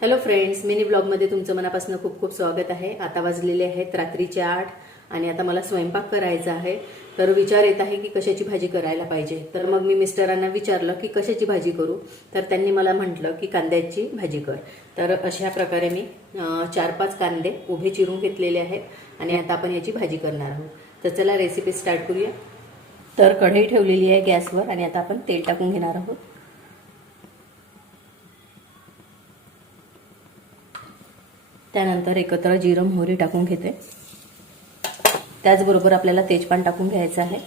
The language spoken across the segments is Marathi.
हॅलो फ्रेंड्स मिनी ब्लॉगमध्ये तुमचं मनापासून खूप खूप स्वागत आहे. आता वाजलेले आहेत रात्रीचे आठ आणि आता मला स्वयंपाक करायचा आहे. तर विचार येत आहे की कशाची भाजी करायला पाहिजे. तर मग मी मिस्टरांना विचारलं की कशाची भाजी करू? तर त्यांनी मला म्हटलं की कांद्याची भाजी कर. तर अशा प्रकारे मी चार पाच कांदे उभे चिरून घेतलेले आहेत आणि आता आपण याची भाजी करणार आहोत. तर चला रेसिपी स्टार्ट करूया. तर कढई ठेवलेली आहे गॅसवर आणि आता आपण तेल टाकून घेणार आहोत. त्यानंतर एकत्र जिरं मोहरी टाकून घेते. त्याचबरोबर आपल्याला तेजपान टाकून घ्यायचं आहे.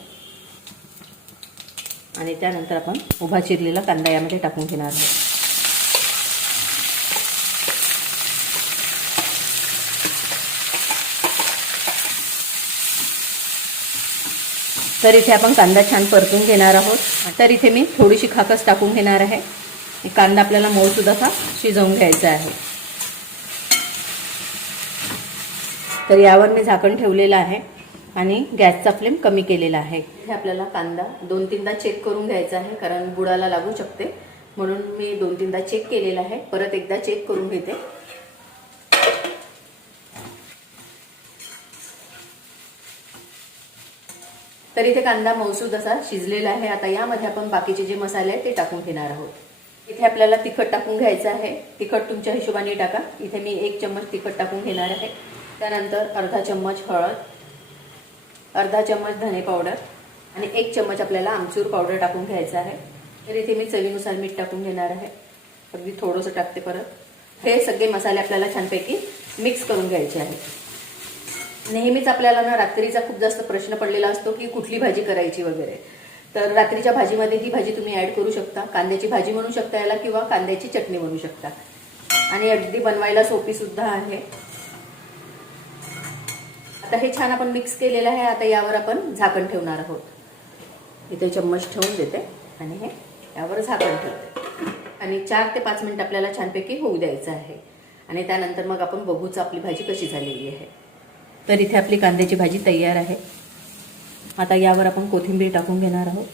आणि त्यानंतर आपण उभा चिरलेला कांदा यामध्ये टाकून घेणार आहोत. तर इथे आपण कांदा छान परतून घेणार आहोत. तर इथे मी थोडीशी खाकस टाकून घेणार आहे. कांदा आपल्याला मोळसुद्धा हा शिजवून घ्यायचा आहे. तर यावर मी झाकण ठेवलेलं आहे आणि गॅसचा फ्लेम कमी केलेला आहे. हे आपल्याला कांदा दोन तीनदा चेक करून घ्यायचा आहे कारण बुडाला लागू शकते. म्हणून मी दोन तीनदा चेक केलेला आहे. परत एकदा चेक करून घेते. तर इथे कांदा मौसूद असा शिजलेला आहे. आता यामध्ये आपण बाकीचे जे मसाले आहेत ते टाकून घेणार आहोत. इथे आपल्याला तिखट टाकून घ्यायचं आहे. तिखट तुमच्या हिशोबाने टाका. इथे मी एक चम्मच तिखट टाकून घेणार आहे. त्यानंतर अर्धा चम्मच हळद अर्धा चम्मच धने पावडर आणि एक चम्मच आपल्याला आमचूर पावडर टाकून घ्यायचा आहे. तर इथे मी चवीनुसार मीठ टाकून घेणार आहे. अगदी थोडंसं टाकते परत. हे सगळे मसाले आपल्याला छानपैकी मिक्स करून घ्यायचे आहेत. नेहमीच आपल्याला ना रात्रीचा खूप जास्त प्रश्न पडलेला असतो की कुठली भाजी करायची वगैरे. तर रात्रीच्या भाजीमध्ये ही भाजी तुम्ही ॲड करू शकता. कांद्याची भाजी म्हणू शकता याला किंवा कांद्याची चटणी म्हणू शकता. आणि अगदी बनवायला सोपीसुद्धा आहे. आता हे छान आपण मिक्स केलेलं आहे. आता यावर आपण झाकण ठेवणार आहोत. इथे चम्मच ठेवून देते. आणि हे यावर झाकण ठेवते. आणि चार ते पाच मिनिट आपल्याला छानपैकी होऊ द्यायचं आहे. आणि त्यानंतर मग आपण बघूच आपली भाजी कशी झालेली आहे. तर इथे आपली कांद्याची भाजी तयार आहे. आता यावर आपण कोथिंबीर टाकून घेणार आहोत.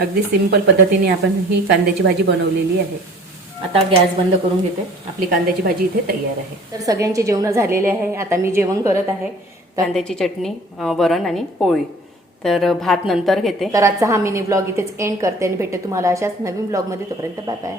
अगदी सिंपल पद्धतीने आपण ही कांद्याची भाजी बनवलेली आहे. आता गॅस बंद करून घेते. आपली कांद्याची भाजी इथे तयार आहे. तर सगळ्यांचे जेवणं झालेले आहे. आता मी जेवण करत आहे. कांद्याची चटणी वरण आणि पोळी. तर भात नंतर घेते. तर आजचा हा मिनी ब्लॉग इथेच एंड करते आणि भेटते तुम्हाला अशाच नवीन ब्लॉगमध्ये तोपर्यंत बाय बाय